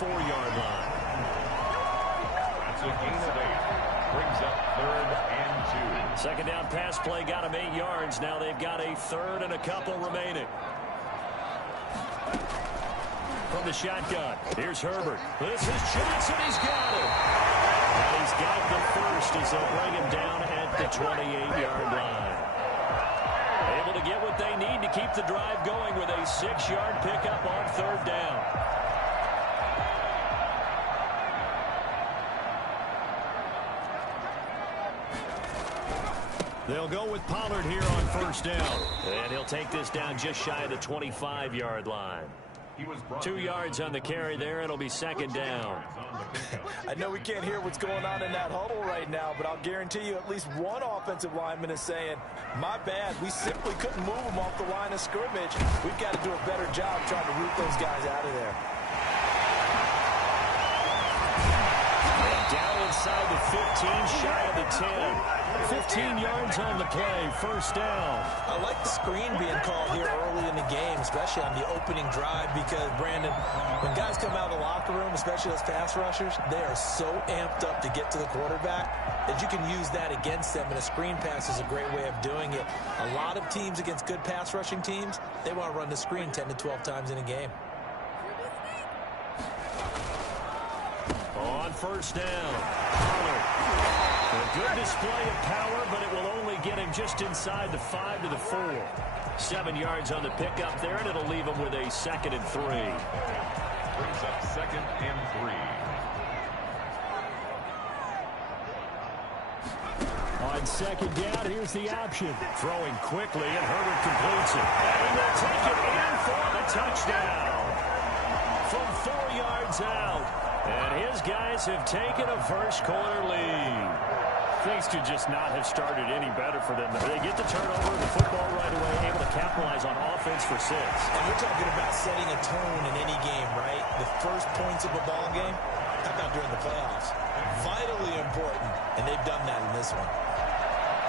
4-yard line. That's a gain of 8. Brings up 3rd and 2. Second down pass play got him 8 yards. Now they've got a 3rd and a couple remaining. From the shotgun, here's Herbert. This is Johnson. He's got it. And he's got the first as they'll bring him down at the 28-yard line. Able to get what they need to keep the drive going with a 6-yard pickup on 3rd down. They'll go with Pollard here on 1st down. And he'll take this down just shy of the 25-yard line. 2 yards on the carry there. It'll be 2nd down. I know we can't hear what's going on in that huddle right now, but I'll guarantee you at least one offensive lineman is saying, my bad, we simply couldn't move them off the line of scrimmage. We've got to do a better job trying to root those guys out of there. And down inside the 15, shy of the 10. 15 yards on the play, 1st down. I like the screen being called here early in the game, especially on the opening drive, because, Brandon, when guys come out of the locker room, especially those pass rushers, they are so amped up to get to the quarterback that you can use that against them, and a screen pass is a great way of doing it. A lot of teams against good pass rushing teams, they want to run the screen 10 to 12 times in a game. On 1st down, Pollard. A good display of power, but it will only get him just inside the 5 to the 4. 7 yards on the pickup there, and it'll leave him with a 2nd and 3. Brings up 2nd and 3. On 2nd down, here's the option. Throwing quickly, and Herbert completes it. And he will take it in for the touchdown. From 4 yards out. And his guys have taken a first-quarter lead. Things could just not have started any better for them. They get the turnover, the football right away, able to capitalize on offense for 6. And we're talking about setting a tone in any game, right? The first points of a ball game, how about during the playoffs? Vitally important, and they've done that in this one.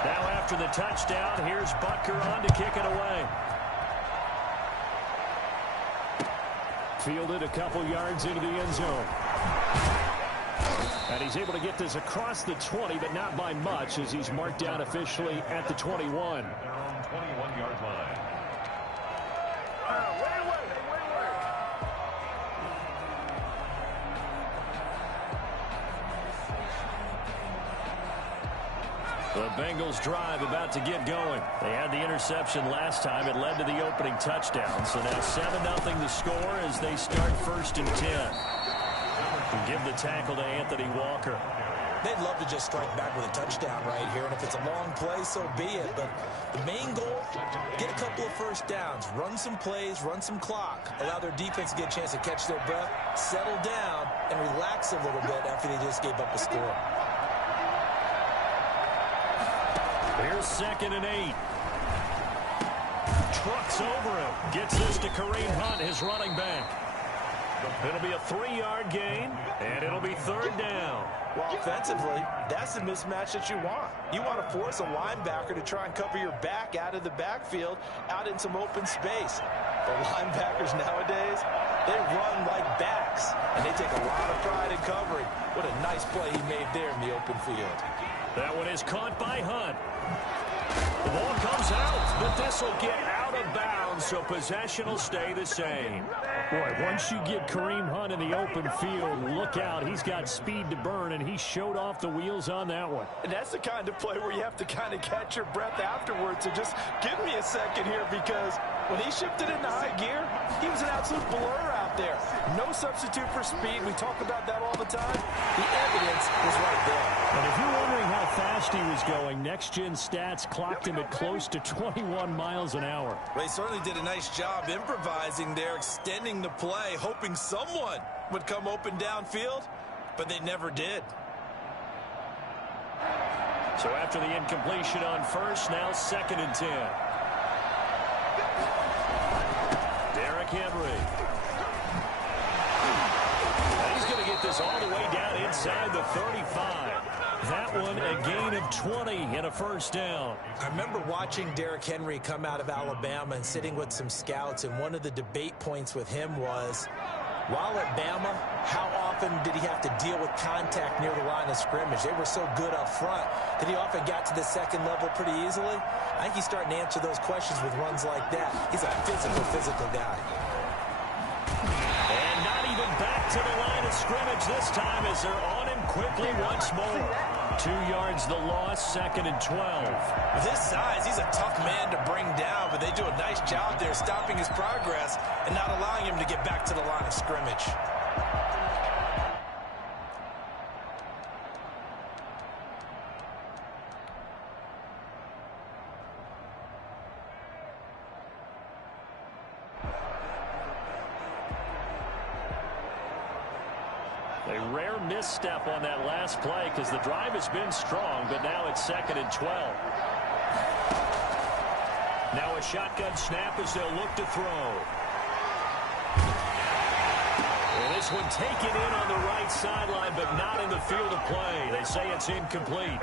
Now after the touchdown, here's Butker on to kick it away. Fielded a couple yards into the end zone. And he's able to get this across the 20, but not by much, as he's marked down officially at the 21. They're on 21-yard line. The Bengals drive about to get going. They had the interception last time. It led to the opening touchdown. So now 7-0 the score as they start 1st and 10. And give the tackle to Anthony Walker. They'd love to just strike back with a touchdown right here, and if it's a long play, so be it. But the main goal, get a couple of first downs, run some plays, run some clock, allow their defense to get a chance to catch their breath, settle down, and relax a little bit after they just gave up a score. Here's 2nd and 8. Trucks over him. Gets this to Kareem Hunt, his running back. It'll be a 3-yard gain, and it'll be 3rd down. Well, offensively, that's the mismatch that you want. You want to force a linebacker to try and cover your back out of the backfield, out in some open space. The linebackers nowadays, they run like backs, and they take a lot of pride in covering. What a nice play he made there in the open field. That one is caught by Hunt. The ball comes out, but this will get out of bounds, so possession will stay the same. Boy, once you get Kareem Hunt in the open field, look out. He's got speed to burn, and he showed off the wheels on that one. And that's the kind of play where you have to kind of catch your breath afterwards. So just give me a second here, because when he shifted into high gear, he was an absolute blur out there. No substitute for speed. We talk about that all the time. The evidence was right there. And if you're wondering how fast he was going, Next Gen Stats clocked him at close to 21 miles an hour. They certainly did a nice job improvising there, extending the play, hoping someone would come open downfield, but they never did. So after the incompletion on 1st, now 2nd and 10. Derrick Henry. And he's going to get this all the way down inside the 35. That one a gain of 20 and a 1st down. I remember watching Derrick Henry come out of Alabama and sitting with some scouts, and one of the debate points with him was, While at Bama, how often did he have to deal with contact near the line of scrimmage? They were so good up front that he often got to the second level pretty easily. I think he's starting to answer those questions with runs like that. He's a physical guy. And not even back to the line of scrimmage this time as they're on him quickly once more. 2 yards the loss, 2nd and 12. With his size, he's a tough man to bring down, but they do a nice job there stopping his progress and not allowing him to get back to the line of scrimmage. A rare misstep on that last play because the drive has been strong, but now it's 2nd and 12. Now a shotgun snap as they'll look to throw. And this one taken in on the right sideline, but not in the field of play. They say it's incomplete.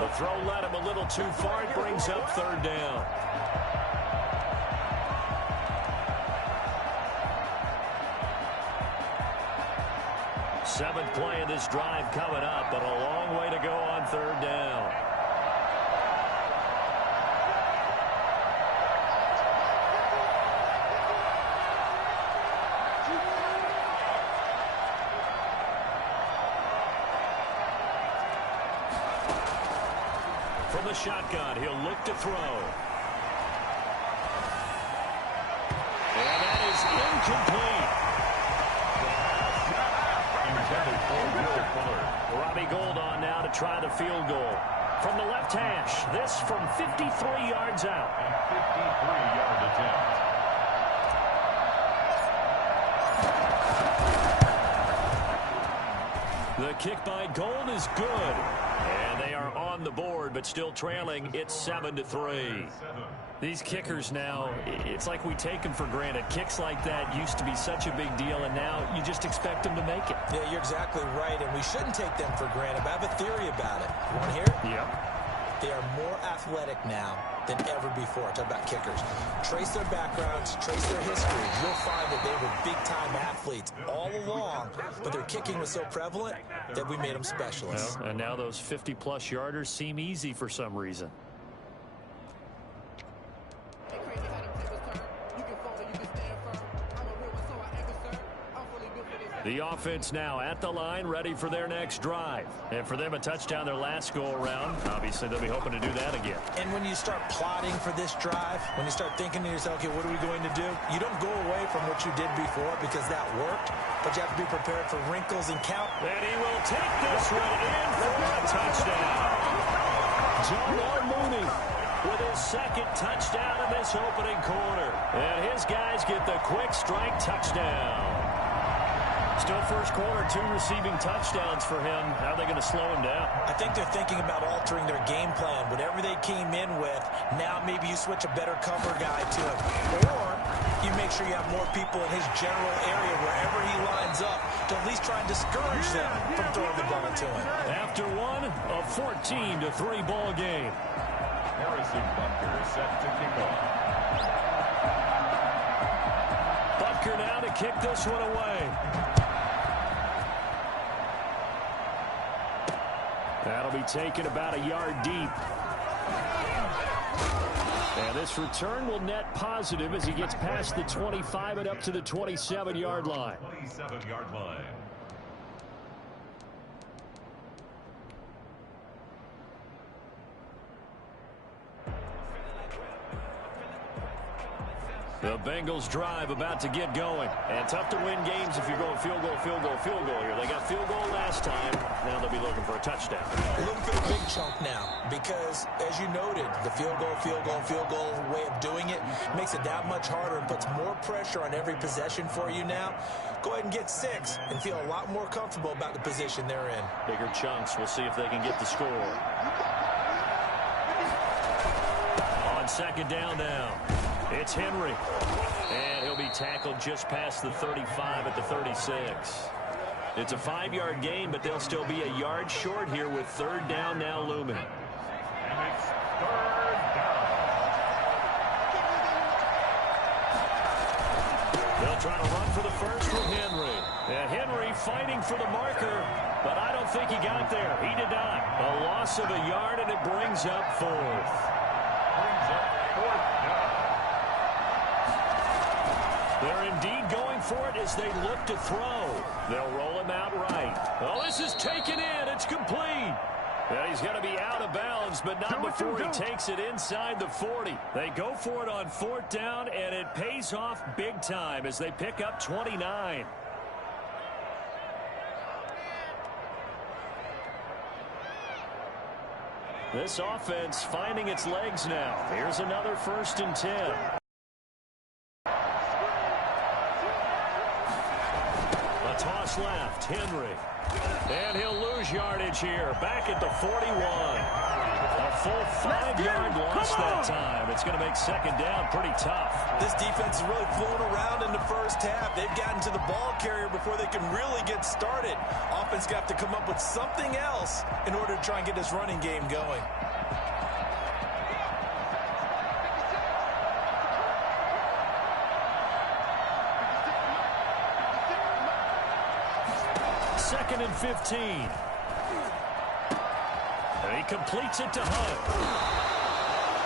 The throw led him a little too far. It brings up 3rd down. Seventh play of this drive coming up, but a long way to go on 3rd down. From the shotgun, he'll look to throw. And that is incomplete. Robbie Gould on now to try the field goal. From the left hash, this from 53 yards out. A 53-yard attempt. The kick by Gould is good. And they are on the board, but still trailing. It's 7-3. These kickers now, it's like we take them for granted. Kicks like that used to be such a big deal, and now you just expect them to make it. Yeah, you're exactly right, and we shouldn't take them for granted. But I have a theory about it. You want to hear it? Yep. They are more athletic now than ever before. Talk about kickers. Trace their backgrounds, trace their history. You'll find that they were big-time athletes all along, but their kicking was so prevalent that we made them specialists. Well, and now those 50-plus yarders seem easy for some reason. The offense now at the line, ready for their next drive. And for them, a touchdown their last go-around. Obviously, they'll be hoping to do that again. And when you start plotting for this drive, when you start thinking to yourself, okay, what are we going to do? You don't go away from what you did before because that worked, but you have to be prepared for wrinkles and count. And he will take this one in for a touchdown. Darnell Mooney with his 2nd touchdown in this opening quarter. And his guys get the quick strike touchdown. Still first quarter, 2 receiving touchdowns for him. How are they going to slow him down? I think they're thinking about altering their game plan. Whatever they came in with, now maybe you switch a better cover guy to him. Or you make sure you have more people in his general area wherever he lines up to at least try and discourage them from throwing the ball to him. After one, a 14-3 ball game. Harrison Butker is set to kick off. Butker now to kick this one away. That'll be taken about a yard deep. And this return will net positive as he gets past the 25 and up to the 27-yard line. 27-yard line. The Bengals drive about to get going. And tough to win games if you're going field goal here. They got field goal last time. Now they'll be looking for a touchdown. Looking for the big chunk now because, as you noted, the field goal way of doing it makes it that much harder and puts more pressure on every possession for you now. Go ahead and get 6 and feel a lot more comfortable about the position they're in. Bigger chunks. We'll see if they can get the score. On 2nd down now. It's Henry. And he'll be tackled just past the 35 at the 36. It's a 5-yard gain, but they'll still be a yard short here with 3rd down now looming. And it's 3rd down. They'll try to run for the first with Henry. And Henry fighting for the marker, but I don't think he got there. He did not. A loss of a yard, and it brings up fourth. They're indeed going for it as they look to throw. They'll roll him out right. Oh, this is taken in. It's complete. Yeah, he's going to be out of bounds, but not before he takes it inside the 40. They go for it on fourth down, and it pays off big time as they pick up 29. This offense finding its legs now. Here's another 1st and 10. A toss left, Henry. And he'll lose yardage here, back at the 41. A full 5-yard loss that time. It's going to make second down pretty tough. This defense has really flown around in the first half. They've gotten to the ball carrier before they can really get started. Offense got to come up with something else in order to try and get this running game going. Second and 15. And he completes it to Hunt.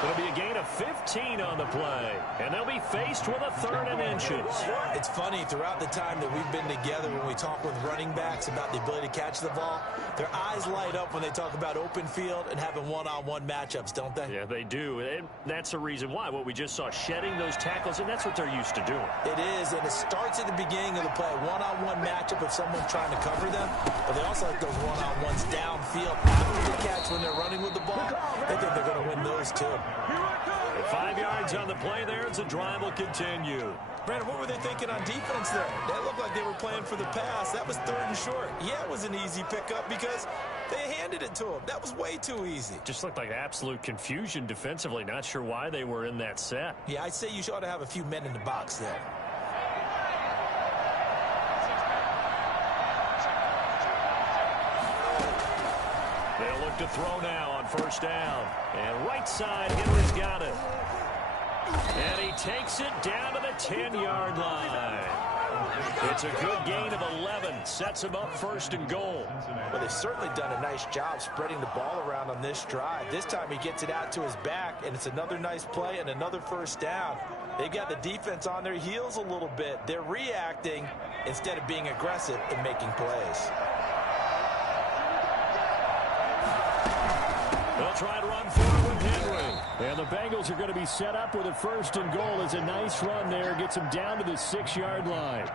It'll be a gain of 15 on the play. And they'll be faced with a 3rd and inches. It's funny, throughout the time that we've been together, when we talk with running backs about the ability to catch the ball, their eyes light up when they talk about open field and having one-on-one matchups, don't they? Yeah, they do. And that's the reason why. What we just saw, shedding those tackles, and that's what they're used to doing. It is, and it starts at the beginning of the play. One-on-one matchup if someone's trying to cover them, but they also like those one-on-ones downfield after the catch when they're running with the ball. They think they're going to win those, too. 5 yards on the play there as the drive will continue. Brandon, what were they thinking on defense there? That looked like they were playing for the pass. That was 3rd and short. Yeah, it was an easy pickup because they handed it to him. That was way too easy. Just looked like absolute confusion defensively. Not sure why they were in that set. Yeah, I'd say you ought to have a few men in the box there. They'll look to throw now on 1st down. And right side, Henry's got it. And he takes it down to the 10-yard line. It's a good gain of 11. Sets him up 1st and goal. Well, they've certainly done a nice job spreading the ball around on this drive. This time he gets it out to his back, and it's another nice play and another 1st down. They've got the defense on their heels a little bit. They're reacting instead of being aggressive and making plays. They'll try to run forward with Henry. And the Bengals are going to be set up with a 1st and goal as a nice run there. Gets him down to the 6-yard line.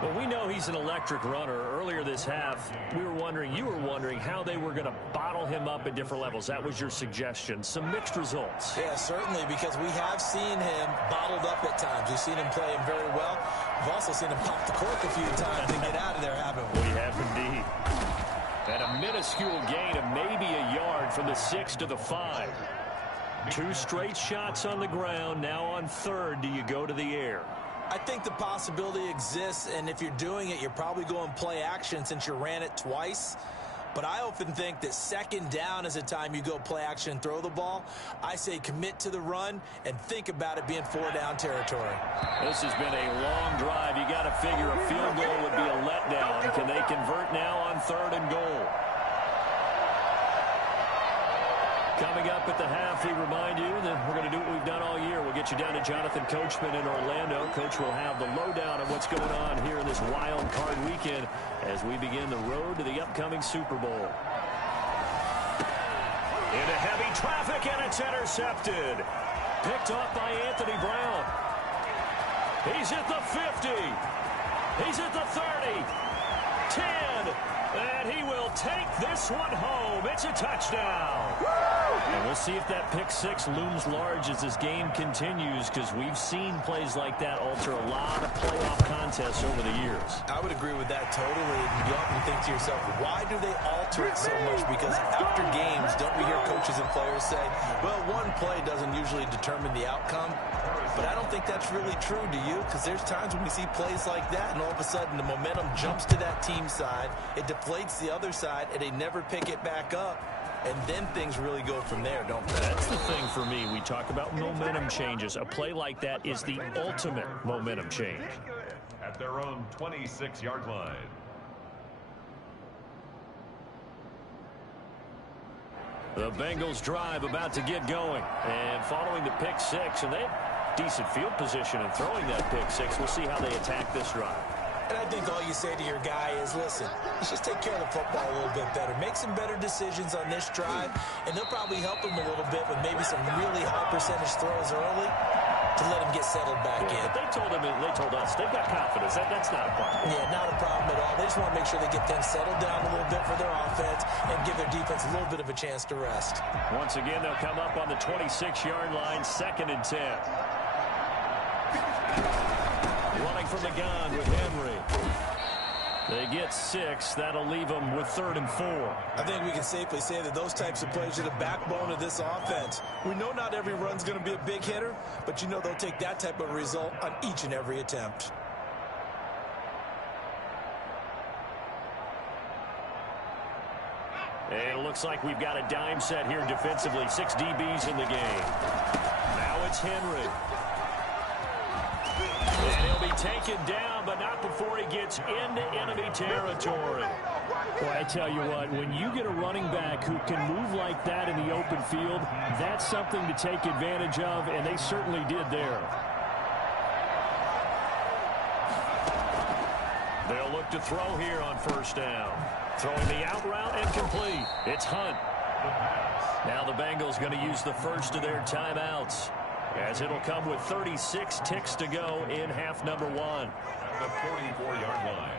Well, we know he's an electric runner. Earlier this half, you were wondering how they were going to bottle him up at different levels. That was your suggestion. Some mixed results. Yeah, certainly, because we have seen him bottled up at times. We've seen him play him very well. We've also seen him pop the cork a few times and get out of there, haven't we? We have indeed. And a minuscule gain of maybe a yard from the 6 to the 5. 2 straight shots on the ground. Now on 3rd, do you go to the air? I think the possibility exists, and if you're doing it, you're probably going play action since you ran it twice. But I often think that 2nd down is a time you go play action and throw the ball. I say commit to the run and think about it being 4-down territory. This has been a long drive. You got to figure a field goal would be a letdown. Can they convert now on 3rd and goal? Coming up at the half, we remind you that we're going to do what we've done all year. We'll get you down to Jonathan Coachman in Orlando. Coach will have the lowdown of what's going on here in this wild card weekend as we begin the road to the upcoming Super Bowl. Into heavy traffic, and it's intercepted. Picked off by Anthony Brown. He's at the 50. He's at the 30. 10. And he will take this one home. It's a touchdown. And we'll see if that pick 6 looms large as this game continues, because we've seen plays like that alter a lot of playoff contests over the years. I would agree with that totally. And you often think to yourself, why do they alter it so much? Because after games, don't we hear coaches and players say, well, one play doesn't usually determine the outcome. But I don't think that's really true, do you? Because there's times when we see plays like that, and all of a sudden the momentum jumps to that team side, it deflates the other side, and they never pick it back up. And then things really go from there, don't they? That's the thing for me. We talk about momentum changes. A play like that is the ultimate momentum change. at their own 26-yard line. The Bengals drive about to get going. And following the pick six, and they have decent field position in throwing that pick six. We'll see how they attack this drive. And I think all you say to your guy is, listen, let's just take care of the football a little bit better. Make some better decisions on this drive, and they'll probably help him a little bit with maybe some really high percentage throws early to let him get settled back in. But they told us they've got confidence. That's not a problem. Yeah, not a problem at all. They just want to make sure they get them settled down a little bit for their offense and give their defense a little bit of a chance to rest. Once again, they'll come up on the 26-yard line, 2nd and 10. Running from the gun with Henry. They get 6. That'll leave them with 3rd and 4. I think we can safely say that those types of plays are the backbone of this offense. We know not every run's going to be a big hitter, but you know they'll take that type of result on each and every attempt. And it looks like we've got a dime set here defensively. 6 DBs in the game. Now it's Henry. And he'll be taken down, but not before he gets into enemy territory. Well, I tell you what, when you get a running back who can move like that in the open field, that's something to take advantage of, and they certainly did there. They'll look to throw here on 1st down. Throwing the out route and complete. It's Hunt. Now the Bengals going to use the first of their timeouts, as it'll come with 36 ticks to go in half number 1. At the 44-yard line.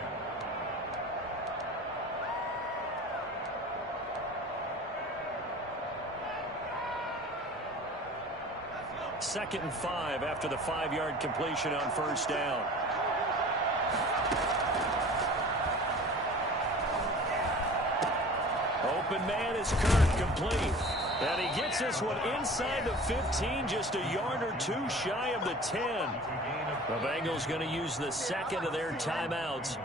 Second and 5 after the 5-yard completion on 1st down. Open man is Kirk, complete. And he gets this one inside the 15, just a yard or 2 shy of the 10. The Bengals going to use the 2nd of their timeouts,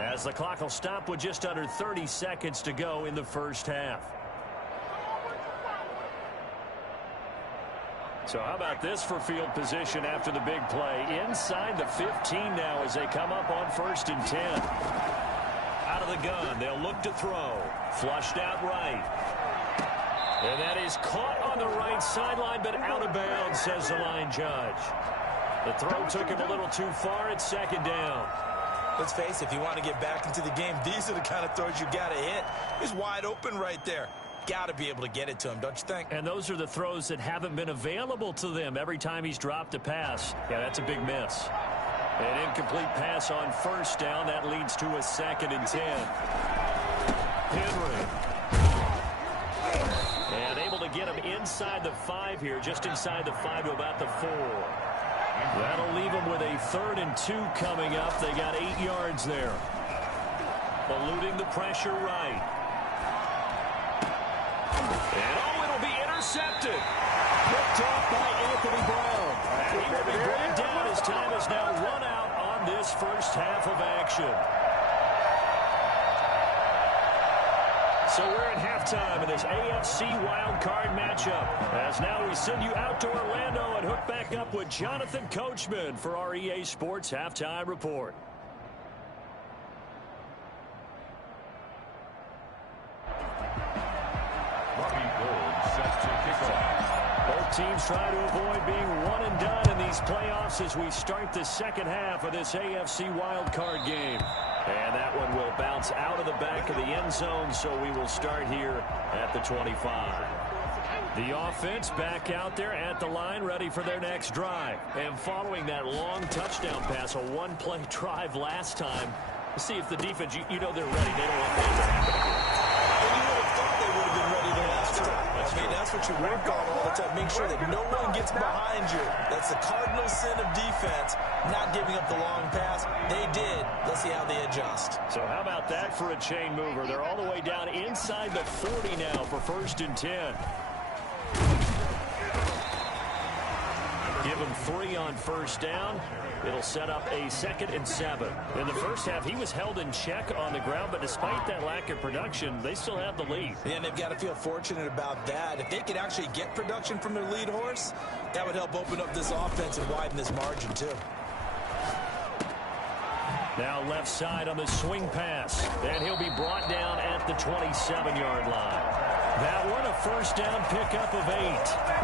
as the clock will stop with just under 30 seconds to go in the 1st half. So how about this for field position after the big play? Inside the 15 now as they come up on 1st and 10. Out of the gun, they'll look to throw. Flushed out right. And that is caught on the right sideline, but out of bounds, says the line judge. The throw took him a little too far. It's 2nd down. Let's face it, if you want to get back into the game, these are the kind of throws you got to hit. He's wide open right there. Got to be able to get it to him, don't you think? And those are the throws that haven't been available to them every time he's dropped a pass. Yeah, that's a big miss. An incomplete pass on 1st down. That leads to a 2nd and 10. Henry. And able to get him inside the 5 here, just inside the 5 to about the 4. That'll leave him with a 3rd and 2 coming up. They got 8 yards there. Eluding the pressure right. And it'll be intercepted. Picked off by Anthony Brown. And he will be brought down. His time is now run out on this 1st half of action. So we're at halftime in this AFC wildcard matchup, as now we send you out to Orlando and hook back up with Jonathan Coachman for our EA Sports Halftime Report. Robbie Gould set to kick off. Both teams try to avoid being one and done in these playoffs as we start the 2nd half of this AFC wildcard game. And that one will bounce out of the back of the end zone, so we will start here at the 25. The offense back out there at the line, ready for their next drive. And following that long touchdown pass, a one-play drive last time, let's see if the defense, you know they're ready. They don't want that to happen again. And you would have thought they would have been ready the last time. That's what you work on all the time. Make sure that no one gets behind you. That's the cardinal sin of defense, not giving up the long pass. They did. Let's see how they adjust. So how about that for a chain mover? They're all the way down inside the 40 now for 1st and 10. Give him 3 on 1st down. It'll set up a 2nd and 7. In the 1st half, he was held in check on the ground, but despite that lack of production, they still have the lead. Yeah, and they've got to feel fortunate about that. If they could actually get production from their lead horse, that would help open up this offense and widen this margin, too. Now left side on the swing pass. And he'll be brought down at the 27-yard line. That one a first down pickup of 8.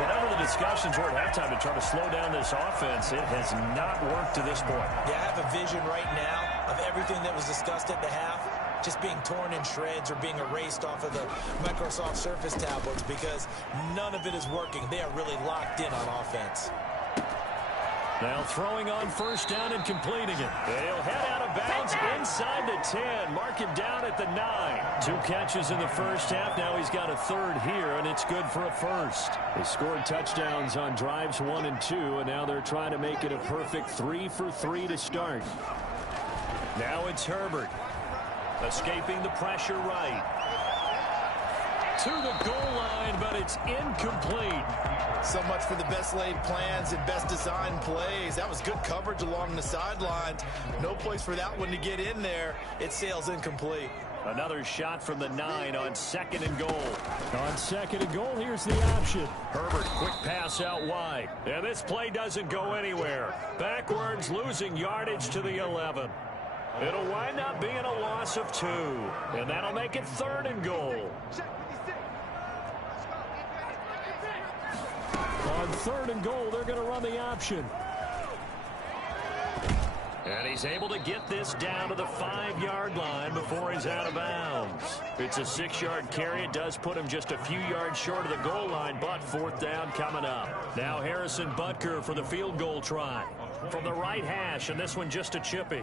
Whatever the discussions were at halftime to try to slow down this offense, it has not worked to this point. Yeah, I have a vision right now of everything that was discussed at the half just being torn in shreds or being erased off of the Microsoft Surface tablets because none of it is working. They are really locked in on offense. Now throwing on first down and completing it. And he'll head out of bounds inside the 10. Mark it down at the 9. 2 catches in the first half. Now he's got a third here, and it's good for a first. They scored touchdowns on drives 1 and 2, and now they're trying to make it a perfect 3 for 3 to start. Now it's Herbert. Escaping the pressure right. To the goal line, but it's incomplete. So much for the best laid plans and best designed plays. That was good coverage along the sidelines. No place for that one to get in there. It sails incomplete. Another shot from the 9 on 2nd and goal. On 2nd and goal, here's the option. Herbert, quick pass out wide. And this play doesn't go anywhere. Backwards, losing yardage to the 11. It'll wind up being a loss of 2. And that'll make it 3rd and goal. On 3rd and goal, they're going to run the option. And he's able to get this down to the 5-yard line before he's out of bounds. It's a 6-yard carry. It does put him just a few yards short of the goal line, but 4th down coming up. Now Harrison Butker for the field goal try. From the right hash, and this one just a chippy.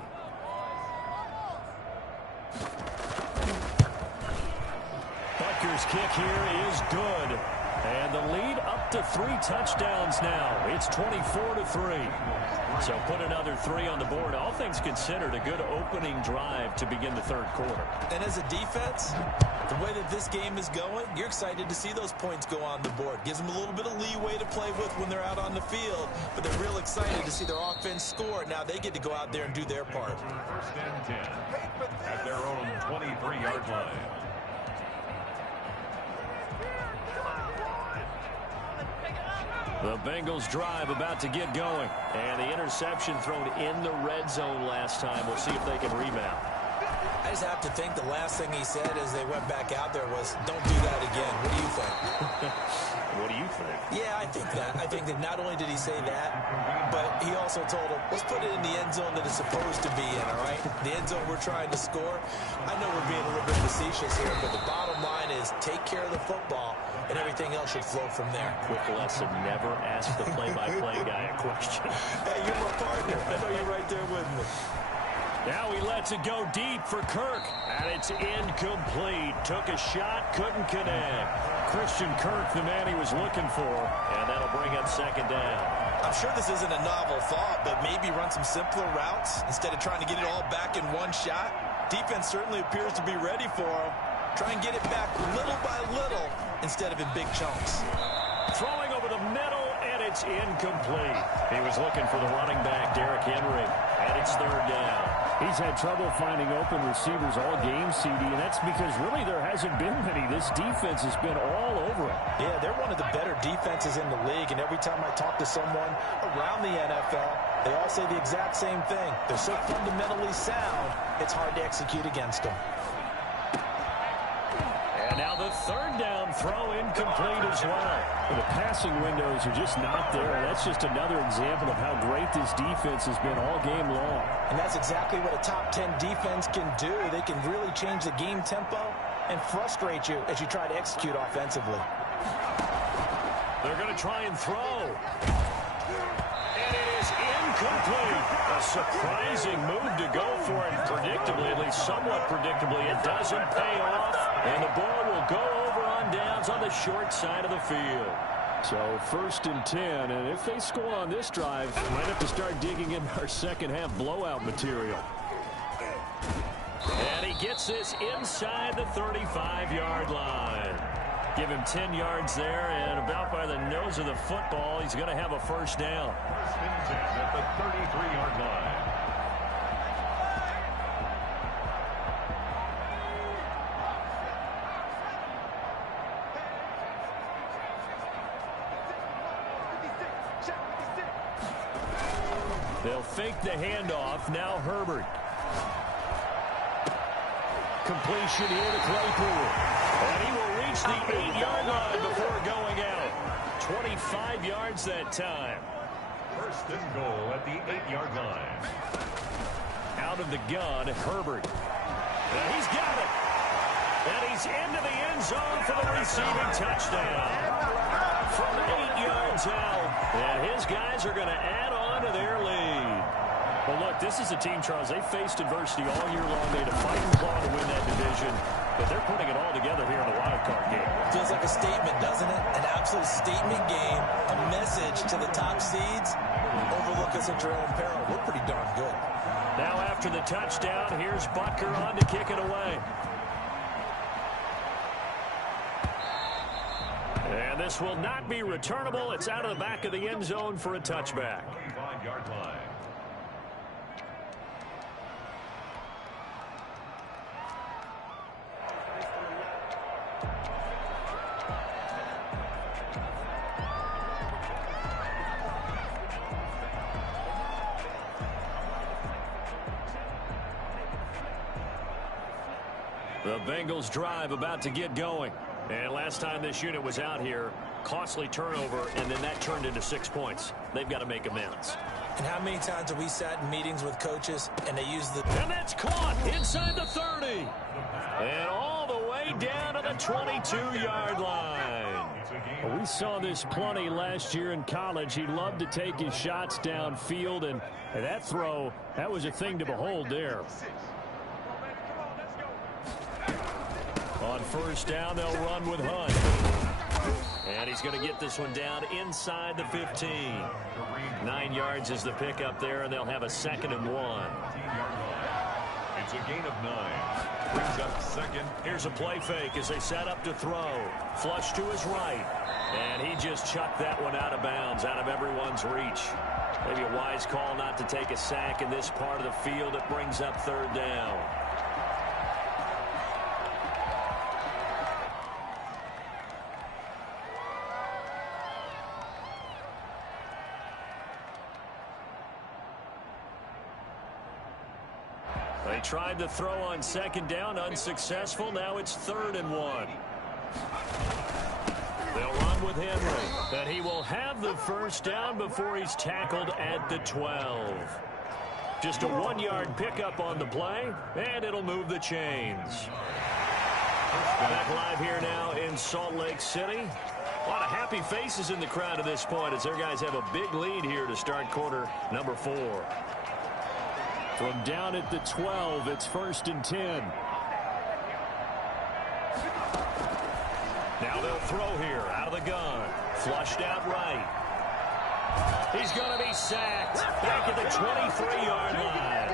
Butker's kick here is good. And the lead up to 3 touchdowns now. It's 24-3. So put another 3 on the board. All things considered, a good opening drive to begin the 3rd quarter. And as a defense, the way that this game is going, you're excited to see those points go on the board. Gives them a little bit of leeway to play with when they're out on the field. But they're real excited to see their offense score. Now they get to go out there and do their part. 1st and 10 at their own 23-yard line. The Bengals drive about to get going. And the interception thrown in the red zone last time. We'll see if they can rebound. I just have to think the last thing he said as they went back out there was, don't do that again. What do you think? What do you think? Yeah, I think that. I think that not only did he say that, but he also told him, let's put it in the end zone that it's supposed to be in, all right? The end zone we're trying to score. I know we're being a little bit facetious here, but the bottom line is take care of the football, and everything else should flow from there. Quick lesson, never ask the play-by-play guy a question. Hey, you're my partner. I know you're right there with me. Now he lets it go deep for Kirk, and it's incomplete. Took a shot, couldn't connect. Christian Kirk, the man he was looking for, and that'll bring up 2nd down. I'm sure this isn't a novel thought, but maybe run some simpler routes instead of trying to get it all back in one shot. Defense certainly appears to be ready for him. Try and get it back little by little instead of in big chunks. Throwing over the middle, and it's incomplete. He was looking for the running back, Derrick Henry, and it's 3rd down. He's had trouble finding open receivers all game, CD, and that's because really there hasn't been many. This defense has been all over him. Yeah, they're one of the better defenses in the league, and every time I talk to someone around the NFL, they all say the exact same thing. They're so fundamentally sound, it's hard to execute against them. And now the 3rd down throw incomplete as well. The passing windows are just not there. That's just another example of how great this defense has been all game long. And that's exactly what a top 10 defense can do. They can really change the game tempo and frustrate you as you try to execute offensively. They're going to try and throw. And it is incomplete. A surprising move to go for it. Predictably, at least somewhat predictably, it doesn't pay off. And the ball will go over on downs on the short side of the field. So 1st and 10, and if they score on this drive, might have to start digging in our second half blowout material. And he gets this inside the 35-yard line. Give him 10 yards there, and about by the nose of the football, he's going to have a 1st down. 1st and 10 at the 33-yard line. They'll fake the handoff. Now Herbert. Completion here to Claypool. And he will reach the 8-yard line before going out. 25 yards that time. First and goal at the 8-yard line. Out of the gun, Herbert. And he's got it. And he's into the end zone for the receiving touchdown. From 8 yards out. And his guys are going to add on to their lead. Well, look, this is a team, Charles, they faced adversity all year long. They had to fight and claw to win that division, but they're putting it all together here in the wild card game. Feels like a statement, doesn't it? An absolute statement game, a message to the top seeds. Overlook us at your own peril. We're pretty darn good. Now after the touchdown, here's Butker on to kick it away. And this will not be returnable. It's out of the back of the end zone for a touchback. 25-yard line. The Bengals drive about to get going. And last time this unit was out here, costly turnover, and then that turned into 6 points. They've got to make amends. And how many times have we sat in meetings with coaches and they use the... And that's caught inside the 30. And all the way down to the 22-yard line. Well, we saw this plenty last year in college. He loved to take his shots downfield, and that throw, that was a thing to behold there. On first down, they'll run with Hunt. And he's going to get this one down inside the 15. 9 yards is the pickup there, and they'll have a 2nd and 1. It's a gain of 9. Brings up 2nd. Here's a play fake as they set up to throw. Flush to his right. And he just chucked that one out of bounds, out of everyone's reach. Maybe a wise call not to take a sack in this part of the field. It brings up 3rd down. They tried to throw on 2nd down, unsuccessful. Now it's 3rd and 1. They'll run with Henry. And he will have the first down before he's tackled at the 12. Just a 1-yard pickup on the play, and it'll move the chains. Back live here now in Salt Lake City. A lot of happy faces in the crowd at this point as their guys have a big lead here to start quarter number 4. From down at the 12, it's 1st and 10. Now they'll throw here out of the gun. Flushed out right. He's going to be sacked back at the 23-yard line.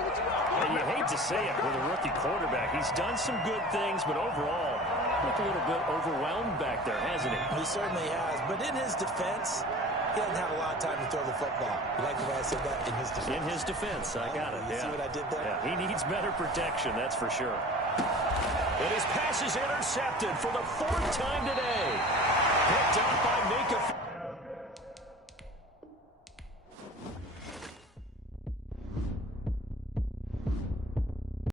And you hate to say it with a rookie quarterback. He's done some good things, but overall, looked a little bit overwhelmed back there, hasn't he? He certainly has. But in his defense, he doesn't have a lot of time to throw the football. You like the way I said that? In his defense. In his defense, I got it. You see what I did there? Yeah, he needs better protection, that's for sure. And his pass is intercepted for the 4th time today. Picked up by Minka.